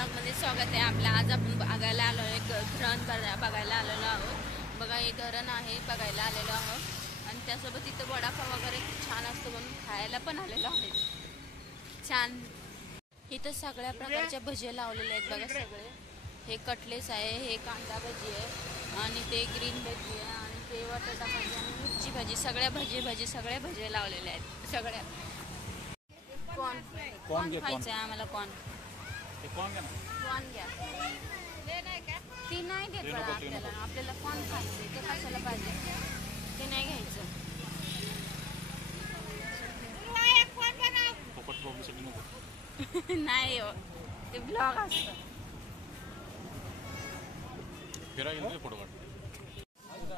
ब्लॉगमध्ये स्वागत आहे आपलं. आज आपण बघायला आलो एक धरण बघायला आलेलो आहोत. बघा हे धरण आहे, बघायला आलेलो आहोत आणि त्यासोबत इथं वडापाव वगैरे खूप छान असतो म्हणून खायला पण आलेलो आहे. छान इथं सगळ्या प्रकारच्या भजी लावलेले आहेत बघा. सगळे हे कटलेस आहे, हे कांदा भजी आहे आणि ते ग्रीन भजी आहे आणि ते बटाटा भाजी आणि मिरची भाजी. सगळ्या सगळ्या भजी लावलेल्या आहेत. सगळ्या कॉर्न खायचं आहे आम्हाला. कॉर्न घ्या. ती नाही देत आपल्याला. आपल्याला कॉर्न खायचं. ते कशाला पाहिजे, ते नाही घ्यायचं. नाही हो, ते ब्लॉग असतं.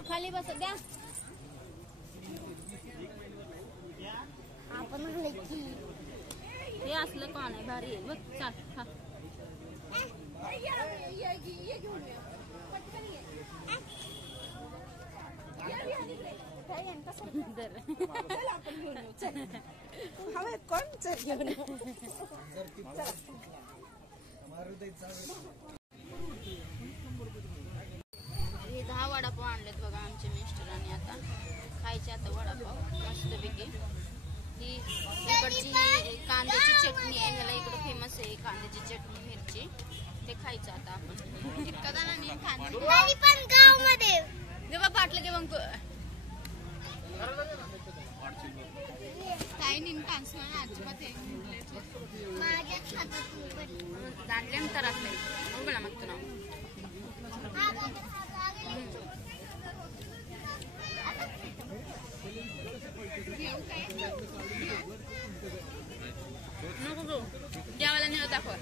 खाली बस द्या. आपण हे असलं कोण आहे, भारी आहे बघ. चाल खा. हे 10 वडापाव आणलेत बघा आमच्या मिस्टरांनी. आता खायचे आता वडापाव मस्तपैकी. ही इकडची कांद्याची चटणी आहे, ह्याला इकडे फेमस आहे कांद्याची चटणी मिरची. ते खायचं आता आपण. इतका जणांनी पण गावामध्ये जेव्हा पाटलं की मग दांडल्यानंतर असले बघा मग तुला नको गो देवाला नेव दाखवा.